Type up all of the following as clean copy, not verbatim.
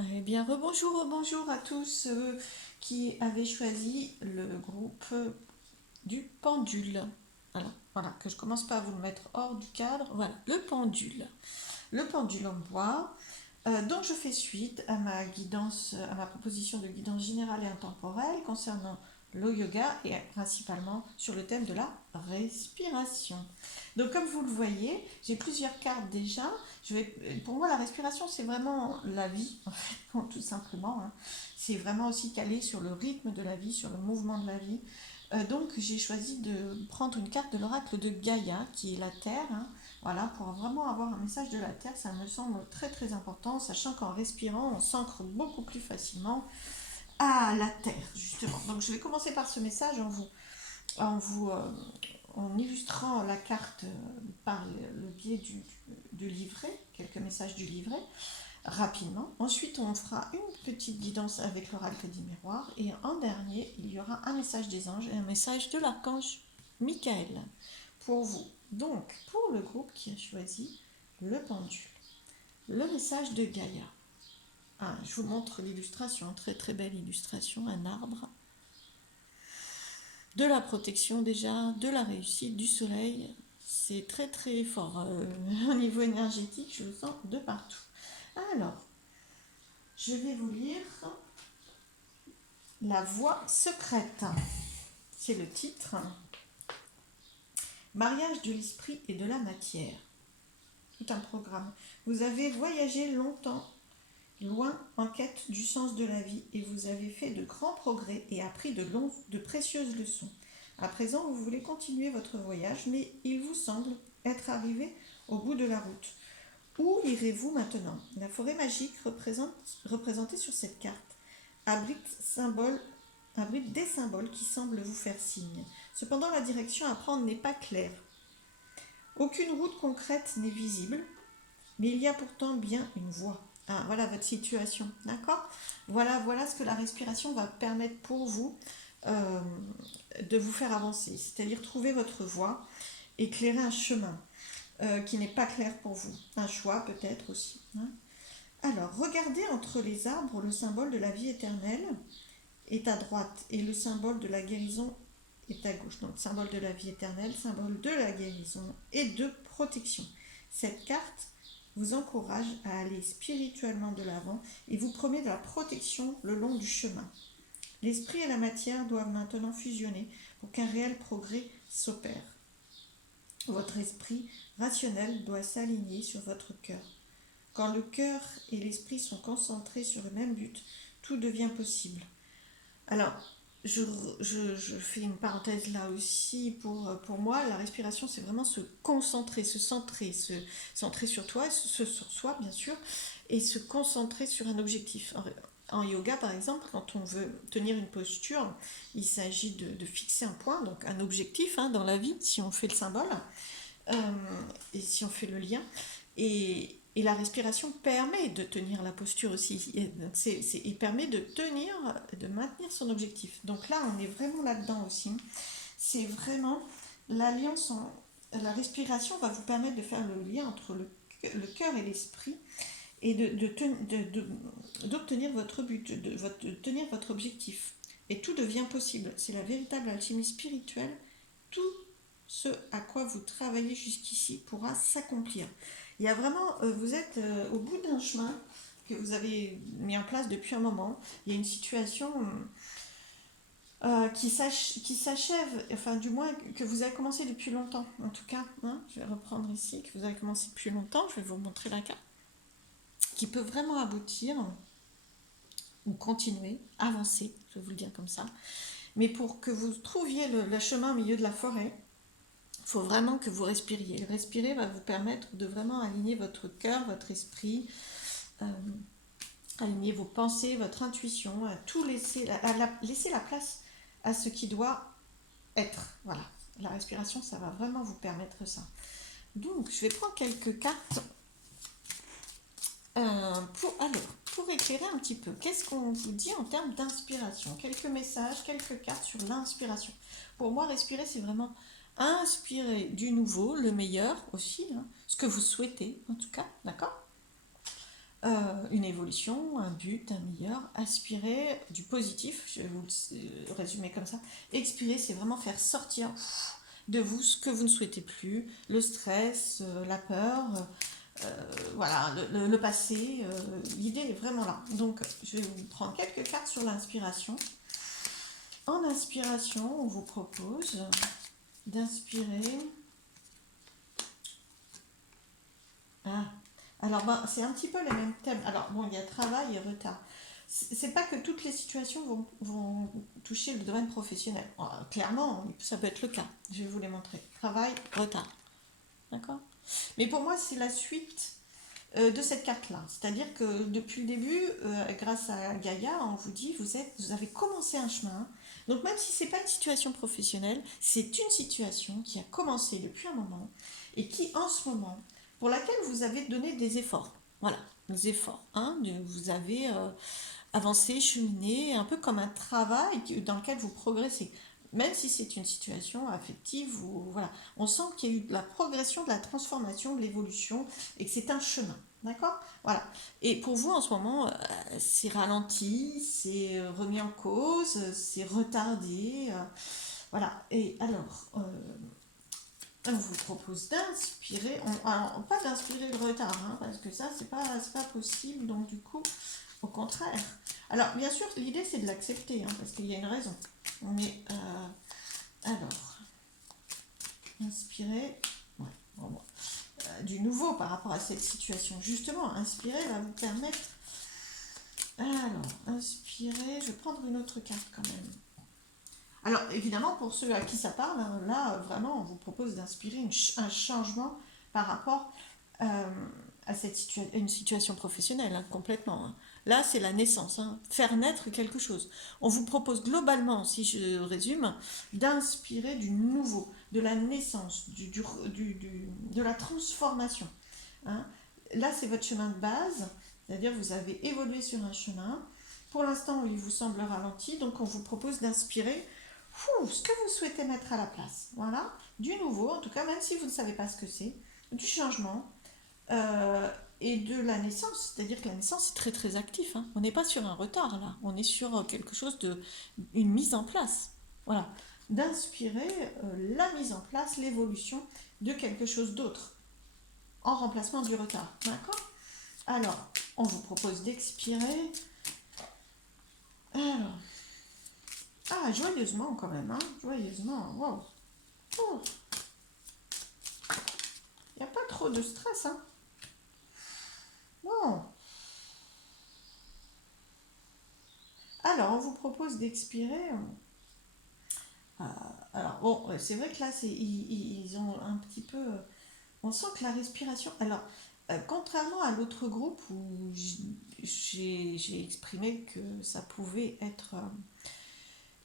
Eh bien, rebonjour à tous ceux qui avaient choisi le groupe du pendule. Alors, voilà, que je commence pas à vous le mettre hors du cadre. Voilà, le pendule. Le pendule en bois. Donc, je fais suite à ma guidance, à ma proposition de guidance générale et intemporelle concernant le yoga et principalement sur le thème de la respiration. Donc, comme vous le voyez, j'ai plusieurs cartes déjà. Pour moi, la respiration, c'est vraiment la vie, en fait, tout simplement, hein. C'est vraiment aussi calé sur le rythme de la vie, sur le mouvement de la vie. Donc, j'ai choisi de prendre une carte de l'oracle de Gaïa, qui est la Terre, hein. Voilà, pour vraiment avoir un message de la Terre, ça me semble très très important, sachant qu'en respirant, on s'ancre beaucoup plus facilement à la Terre, justement. Donc, je vais commencer par ce message en vous en illustrant la carte par le biais du livret, quelques messages du livret, rapidement. Ensuite, on fera une petite guidance avec l'oracle des miroirs. Et en dernier, il y aura un message des anges et un message de l'archange Michael pour vous. Donc, pour le groupe qui a choisi le pendule, le message de Gaïa. Ah, je vous montre l'illustration, très très belle illustration, un arbre, de la protection déjà, de la réussite, du soleil. C'est très très fort au niveau énergétique, je le sens de partout. Alors, je vais vous lire La voie secrète. C'est le titre. Mariage de l'esprit et de la matière. Tout un programme. Vous avez voyagé longtemps, loin en quête du sens de la vie et vous avez fait de grands progrès et appris de précieuses leçons. À présent, vous voulez continuer votre voyage, mais il vous semble être arrivé au bout de la route. Où irez-vous maintenant? La forêt magique représentée sur cette carte abrite, abrite des symboles qui semblent vous faire signe. Cependant, la direction à prendre n'est pas claire. Aucune route concrète n'est visible, mais il y a pourtant bien une voie. Ah, voilà votre situation, d'accord? Voilà ce que la respiration va permettre pour vous euh, de vous faire avancer, c'est-à-dire trouver votre voie, éclairer un chemin qui n'est pas clair pour vous, un choix peut-être aussi, hein. Alors, regardez entre les arbres, le symbole de la vie éternelle est à droite et le symbole de la guérison est à gauche. Donc, symbole de la vie éternelle, symbole de la guérison et de protection. Cette carte vous encourage à aller spirituellement de l'avant et vous promet de la protection le long du chemin. L'esprit et la matière doivent maintenant fusionner pour qu'un réel progrès s'opère. Votre esprit rationnel doit s'aligner sur votre cœur. Quand le cœur et l'esprit sont concentrés sur le même but, tout devient possible. Alors, je fais une parenthèse là aussi pour moi. La respiration, c'est vraiment se concentrer, se centrer sur toi, sur soi, bien sûr, et se concentrer sur un objectif. En yoga, par exemple, quand on veut tenir une posture, il s'agit de fixer un point, donc un objectif, hein, dans la vie, si on fait le symbole, euh, et si on fait le lien. Et la respiration permet de tenir la posture aussi. Il permet de tenir, de maintenir son objectif. Donc là, on est vraiment là-dedans aussi. C'est vraiment l'alliance la respiration va vous permettre de faire le lien entre le cœur et l'esprit et d'obtenir votre but, de tenir votre objectif. Et tout devient possible. C'est la véritable alchimie spirituelle. Tout ce à quoi vous travaillez jusqu'ici pourra s'accomplir. Il y a vraiment, vous êtes au bout d'un chemin que vous avez mis en place depuis un moment. Il y a une situation qui s'achève, enfin du moins que vous avez commencé depuis longtemps, en tout cas, hein, je vais reprendre ici, que vous avez commencé depuis longtemps, je vais vous montrer la carte, qui peut vraiment aboutir ou continuer, avancer, je vais vous le dire comme ça. Mais pour que vous trouviez le chemin au milieu de la forêt, il faut vraiment que vous respiriez. Respirer va vous permettre de vraiment aligner votre cœur, votre esprit, euh, aligner vos pensées, votre intuition, à tout laisser, laisser la place à ce qui doit être. Voilà. La respiration, ça va vraiment vous permettre ça. Donc, je vais prendre quelques cartes pour éclairer un petit peu. Qu'est-ce qu'on vous dit en termes d'inspiration? Quelques messages, quelques cartes sur l'inspiration. Pour moi, respirer, c'est vraiment inspirer du nouveau, le meilleur aussi, hein, ce que vous souhaitez en tout cas, d'accord? une évolution, un but, un meilleur. Inspirer du positif, je vais vous le résumer comme ça. Expirer, c'est vraiment faire sortir de vous ce que vous ne souhaitez plus, le stress, la peur, voilà, le passé. L'idée est vraiment là. Donc, je vais vous prendre quelques cartes sur l'inspiration. En inspiration, on vous propose d'inspirer. Ah, alors ben, c'est un petit peu les mêmes thèmes. Alors bon, il y a travail et retard. C'est pas que toutes les situations vont toucher le domaine professionnel. Clairement, ça peut être le cas. Je vais vous les montrer. Travail, retard. D'accord? Mais pour moi, c'est la suite de cette carte-là. C'est-à-dire que depuis le début, grâce à Gaïa, on vous dit, vous avez commencé un chemin. Donc même si c'est pas une situation professionnelle, c'est une situation qui a commencé depuis un moment et qui, en ce moment, pour laquelle vous avez donné des efforts. Voilà, des efforts. Hein, vous avez avancé, cheminé, un peu comme un travail dans lequel vous progressez. Même si c'est une situation affective, voilà, on sent qu'il y a eu de la progression, de la transformation, de l'évolution, et que c'est un chemin. D'accord. Voilà. Et pour vous, en ce moment, c'est ralenti, c'est remis en cause, c'est retardé. Voilà. Et alors, on vous propose d'inspirer, alors, pas d'inspirer le retard, hein, parce que ça, c'est pas possible. Donc, du coup, au contraire. Alors, bien sûr, l'idée, c'est de l'accepter, hein, parce qu'il y a une raison. Mais, alors, inspirer. Ouais, bon. Du nouveau par rapport à cette situation. Justement, inspirer va vous permettre. Alors, inspirer, je vais prendre une autre carte quand même. Alors, évidemment, pour ceux à qui ça parle, hein, là, vraiment, on vous propose d'inspirer un changement par rapport à une situation professionnelle, hein, complètement. Hein. Là, c'est la naissance, hein, faire naître quelque chose. On vous propose globalement, si je résume, d'inspirer du nouveau, de la naissance, de la transformation. Hein. Là, c'est votre chemin de base, c'est-à-dire vous avez évolué sur un chemin. Pour l'instant, il vous semble ralenti, donc on vous propose d'inspirer ce que vous souhaitez mettre à la place. Voilà, du nouveau, en tout cas, même si vous ne savez pas ce que c'est, du changement et de la naissance. C'est-à-dire que la naissance est très très actif. Hein. On n'est pas sur un retard là, on est sur quelque chose une mise en place. Voilà, d'inspirer la mise en place, l'évolution de quelque chose d'autre en remplacement du retard. D'accord. Alors, on vous propose d'expirer. Alors, joyeusement quand même, hein. Joyeusement, wow. Oh, il n'y a pas trop de stress, hein. Bon. Alors, on vous propose d'expirer. Alors, bon, c'est vrai que là, ils ont un petit peu. On sent que la respiration. Alors, contrairement à l'autre groupe où j'ai exprimé que ça pouvait être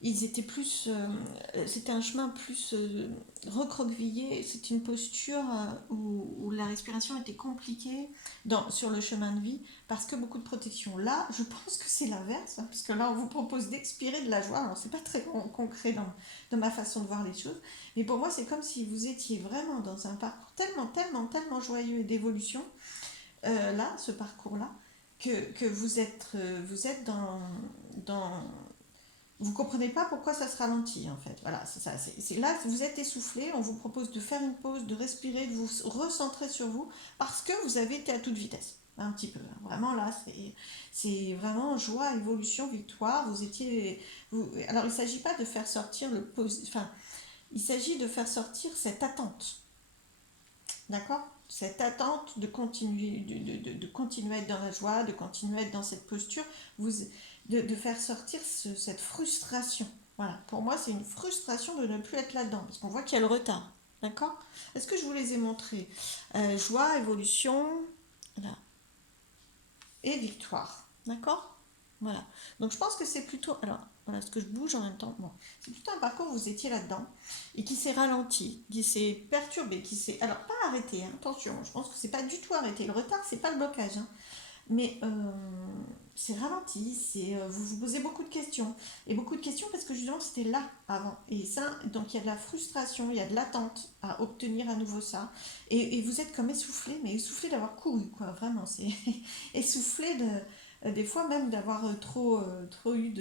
ils étaient plus, c'était un chemin plus recroquevillé, c'est une posture où la respiration était compliquée sur le chemin de vie parce que beaucoup de protection. Là, je pense que c'est l'inverse, hein, puisque là, on vous propose d'expirer de la joie. Alors, c'est pas très concret dans ma façon de voir les choses, mais pour moi, c'est comme si vous étiez vraiment dans un parcours tellement, tellement, tellement joyeux et d'évolution, là, ce parcours-là, que vous êtes dans vous comprenez pas pourquoi ça se ralentit en fait. Voilà, c'est ça. C'est là, vous êtes essoufflé, on vous propose de faire une pause, de respirer, de vous recentrer sur vous, parce que vous avez été à toute vitesse. Un petit peu. Vraiment là, c'est vraiment joie, évolution, victoire. Alors il ne s'agit pas de faire sortir enfin, il s'agit de faire sortir cette attente. D'accord. Cette attente de continuer, de continuer à être dans la joie, de continuer à être dans cette posture, de faire sortir cette frustration. Voilà, pour moi, c'est une frustration de ne plus être là-dedans, parce qu'on voit qu'il y a le retard. D'accord. Est-ce que je vous les ai montrés joie, évolution, voilà, et victoire. D'accord. Voilà. Donc je pense que c'est plutôt. Alors, voilà, ce que je bouge en même temps. Bon, c'est plutôt un parcours où vous étiez là-dedans et qui s'est ralenti, qui s'est perturbé, qui s'est. Alors, pas arrêté, hein, attention, je pense que c'est pas du tout arrêté. Le retard, c'est pas le blocage. Hein, mais c'est ralenti, vous vous posez beaucoup de questions. Et beaucoup de questions parce que justement c'était là avant. Et ça, donc il y a de la frustration, il y a de l'attente à obtenir à nouveau ça. Et vous êtes comme essoufflé, mais essoufflé d'avoir couru, quoi. Vraiment, c'est essoufflé des fois même d'avoir trop eu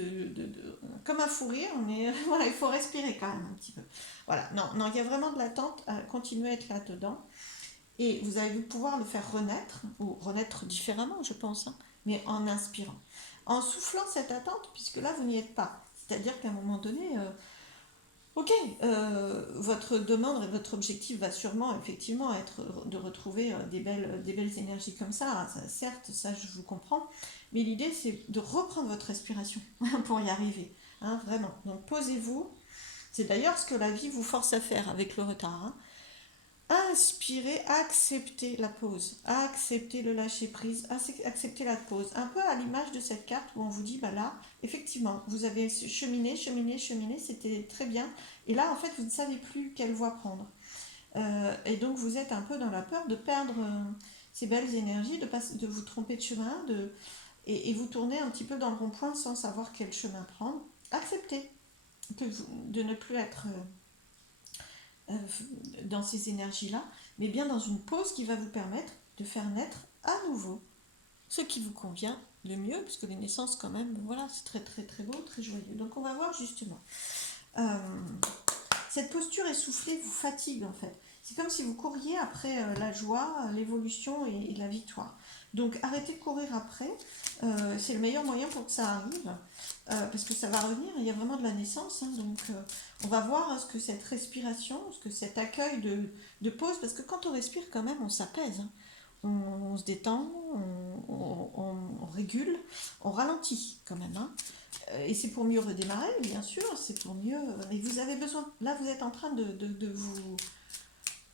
comme un fou rire, mais voilà, il faut respirer quand même un petit peu. Voilà, non, non, il y a vraiment de l'attente à continuer à être là-dedans. Et vous allez pouvoir le faire renaître, ou renaître différemment, je pense, hein, mais en inspirant. En soufflant cette attente, puisque là, vous n'y êtes pas. C'est-à-dire qu'à un moment donné, ok, votre demande et votre objectif va sûrement, effectivement, être de retrouver des belles énergies comme ça. Certes, ça, je vous comprends. Mais l'idée, c'est de reprendre votre respiration pour y arriver. Hein, vraiment. Donc, posez-vous. C'est d'ailleurs ce que la vie vous force à faire avec le retard. Hein. Inspirez, acceptez la pause, acceptez le lâcher prise, acceptez la pause. Un peu à l'image de cette carte où on vous dit, bah là, effectivement, vous avez cheminé, cheminé, cheminé, c'était très bien. Et là, en fait, vous ne savez plus quelle voie prendre. Et donc, vous êtes un peu dans la peur de perdre ces belles énergies, de vous tromper de chemin, et vous tourner un petit peu dans le rond-point sans savoir quel chemin prendre. Acceptez de ne plus être euh, dans ces énergies-là, mais bien dans une pause qui va vous permettre de faire naître à nouveau ce qui vous convient le mieux, puisque les naissances quand même, voilà, c'est très très très beau, très joyeux. Donc on va voir justement. Euh, cette posture essoufflée vous fatigue en fait. C'est comme si vous couriez après la joie, l'évolution et la victoire. Donc arrêtez de courir après, c'est le meilleur moyen pour que ça arrive, parce que ça va revenir, il y a vraiment de la naissance, hein, donc on va voir ce que cette respiration, ce que cet accueil de pause, parce que quand on respire quand même, on s'apaise, hein. On se détend, on régule, on ralentit quand même. Hein. Et c'est pour mieux redémarrer, bien sûr, c'est pour mieux... Mais vous avez besoin, là vous êtes en train de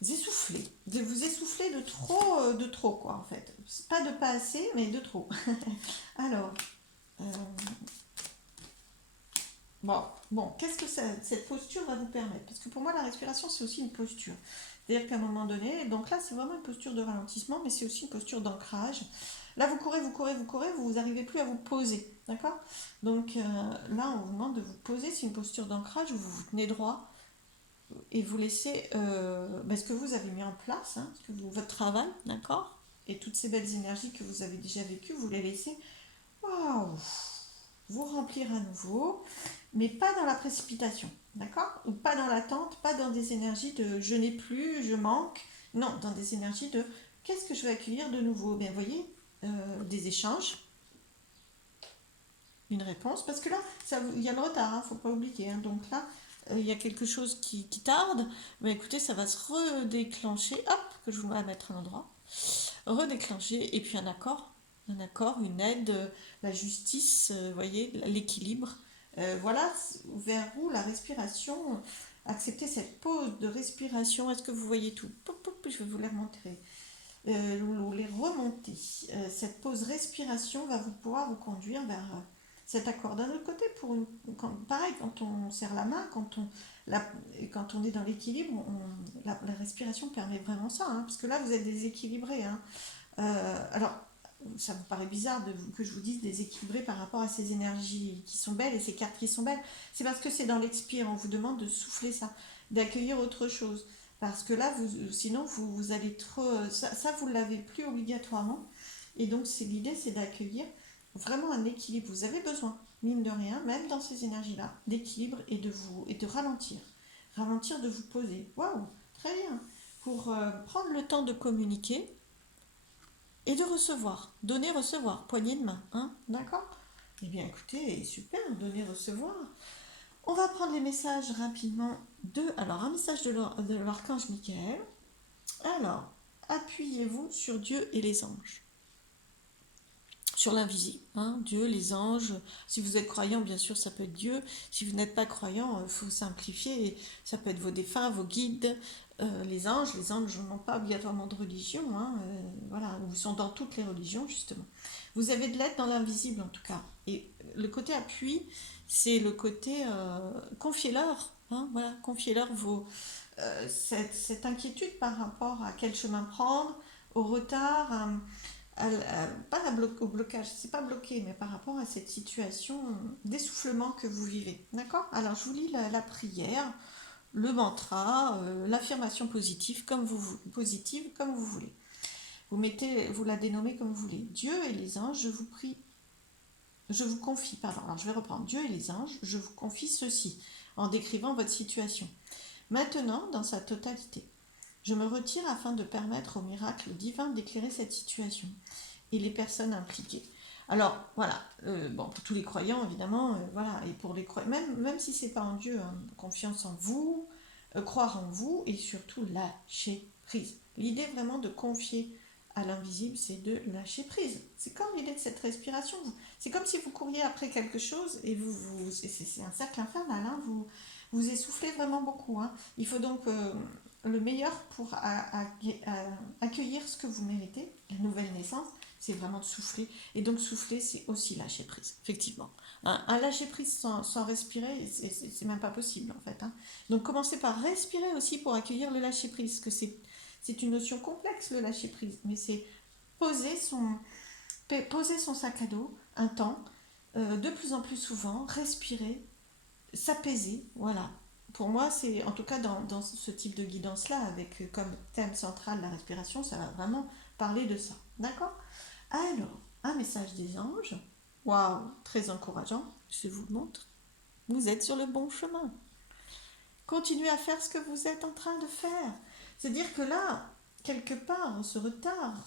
vous essouffler, de trop quoi en fait. Pas de pas assez, mais de trop. Alors, euh, bon, qu'est-ce que cette posture va vous permettre? Parce que pour moi la respiration c'est aussi une posture. C'est-à-dire qu'à un moment donné, donc là c'est vraiment une posture de ralentissement, mais c'est aussi une posture d'ancrage. Là vous courez, vous n'arrivez plus à vous poser, d'accord? Donc là on vous demande de vous poser, c'est une posture d'ancrage où vous vous tenez droit et vous laissez ce que vous avez mis en place, hein, votre travail, d'accord? Et toutes ces belles énergies que vous avez déjà vécues, vous les laissez, waouh, vous remplir à nouveau, mais pas dans la précipitation, d'accord? Ou pas dans l'attente, pas dans des énergies de je n'ai plus, je manque, non, dans des énergies de qu'est-ce que je vais accueillir de nouveau? Bien, vous voyez, des échanges, une réponse, parce que là, il y a le retard, hein, faut pas oublier, hein, donc là, il y a quelque chose qui tarde, mais écoutez, ça va se redéclencher, hop, que je vous vais mettre à l'endroit, redéclencher, et puis un accord, une aide, la justice, vous voyez, l'équilibre. Voilà vers où la respiration, accepter cette pause de respiration, est-ce que vous voyez tout? Je vais vous les remontrer. Ou les remonter. Cette pause respiration va vous pouvoir vous conduire vers cet accord. D'un autre côté, pareil, quand on serre la main, quand on est dans l'équilibre, la respiration permet vraiment ça, hein, parce que là, vous êtes déséquilibré. Hein. Alors, ça vous paraît bizarre que je vous dise déséquilibré par rapport à ces énergies qui sont belles et ces cartes qui sont belles. C'est parce que c'est dans l'expire, on vous demande de souffler ça, d'accueillir autre chose. Parce que là, sinon, vous allez trop... Ça vous ne l'avez plus obligatoirement. Et donc, l'idée, c'est d'accueillir vraiment un équilibre. Vous avez besoin, mine de rien, même dans ces énergies-là, d'équilibre et de ralentir. Ralentir, de vous poser. Waouh, très bien. Pour prendre le temps de communiquer et de recevoir. Donner, recevoir. Poignée de main. Hein, d'accord? Eh bien, écoutez, super, donner, recevoir. On va prendre les messages rapidement alors, un message de l'archange Michael. Alors, appuyez-vous sur Dieu et les anges. Sur l'invisible, hein, Dieu, les anges. Si vous êtes croyant, bien sûr, ça peut être Dieu. Si vous n'êtes pas croyant, il faut simplifier. Ça peut être vos défunts, vos guides, les anges. Les anges n'ont pas obligatoirement de religion. Hein, voilà, ils sont dans toutes les religions, justement. Vous avez de l'aide dans l'invisible, en tout cas. Et le côté appui, c'est le côté confiez-leur. Hein, voilà, confiez-leur cette inquiétude par rapport à quel chemin prendre, au retard, pas au blocage, c'est pas bloqué, mais par rapport à cette situation d'essoufflement que vous vivez. D'accord? Alors je vous lis la prière, le mantra, l'affirmation positive comme vous voulez. Vous la dénommez comme vous voulez. Dieu et les anges, je vous prie, je vous confie, pardon, alors je vais reprendre. Dieu et les anges, je vous confie ceci, en décrivant votre situation. Maintenant, dans sa totalité, je me retire afin de permettre au miracle divin d'éclairer cette situation et les personnes impliquées. Alors voilà, bon, pour tous les croyants évidemment, voilà, et pour les croyants, même si c'est pas en Dieu, hein, confiance en vous, croire en vous et surtout lâcher prise. L'idée vraiment de confier à l'invisible, c'est de lâcher prise. C'est comme l'idée de cette respiration. C'est comme si vous couriez après quelque chose et c'est un cercle infernal. Hein, vous essoufflez vraiment beaucoup. Hein. Il faut donc le meilleur pour accueillir ce que vous méritez, la nouvelle naissance, c'est vraiment de souffler. Et donc souffler, c'est aussi lâcher prise, effectivement. Un lâcher prise sans respirer, c'est même pas possible en fait. Hein. Donc commencez par respirer aussi pour accueillir le lâcher prise, parce que c'est une notion complexe le lâcher prise, mais c'est poser son sac à dos un temps, de plus en plus souvent, respirer, s'apaiser, voilà. Pour moi, c'est en tout cas dans ce type de guidance-là, avec comme thème central la respiration, ça va vraiment parler de ça. D'accord? Alors, un message des anges. Waouh, très encourageant. Je vous le montre. Vous êtes sur le bon chemin. Continuez à faire ce que vous êtes en train de faire. C'est-à-dire que là, quelque part, ce retard,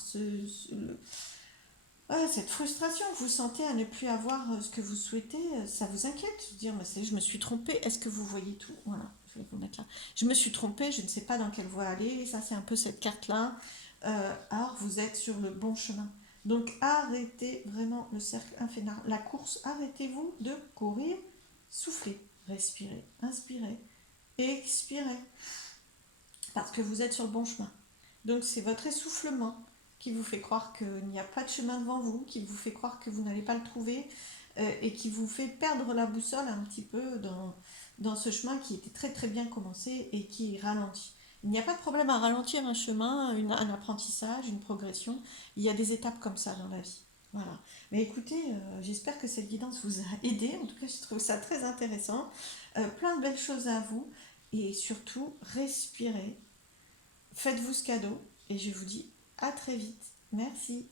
cette frustration que vous sentez à ne plus avoir ce que vous souhaitez, ça vous inquiète. De dire, je me suis trompée, est-ce que vous voyez tout? Voilà, je vais vous mettre là. Je me suis trompée, je ne sais pas dans quelle voie aller. Ça, c'est un peu cette carte-là. Alors, vous êtes sur le bon chemin. Donc, arrêtez vraiment le cercle infernal. La course, arrêtez-vous de courir, soufflez, respirez, inspirez, expirez. Parce que vous êtes sur le bon chemin. Donc, c'est votre essoufflement qui vous fait croire qu'il n'y a pas de chemin devant vous, qui vous fait croire que vous n'allez pas le trouver et qui vous fait perdre la boussole un petit peu dans ce chemin qui était très très bien commencé et qui ralentit. Il n'y a pas de problème à ralentir un chemin, un apprentissage, une progression. Il y a des étapes comme ça dans la vie. Voilà. Mais écoutez, j'espère que cette guidance vous a aidé. En tout cas, je trouve ça très intéressant. Plein de belles choses à vous. Et surtout, respirez. Faites-vous ce cadeau. Et je vous dis à très vite. Merci.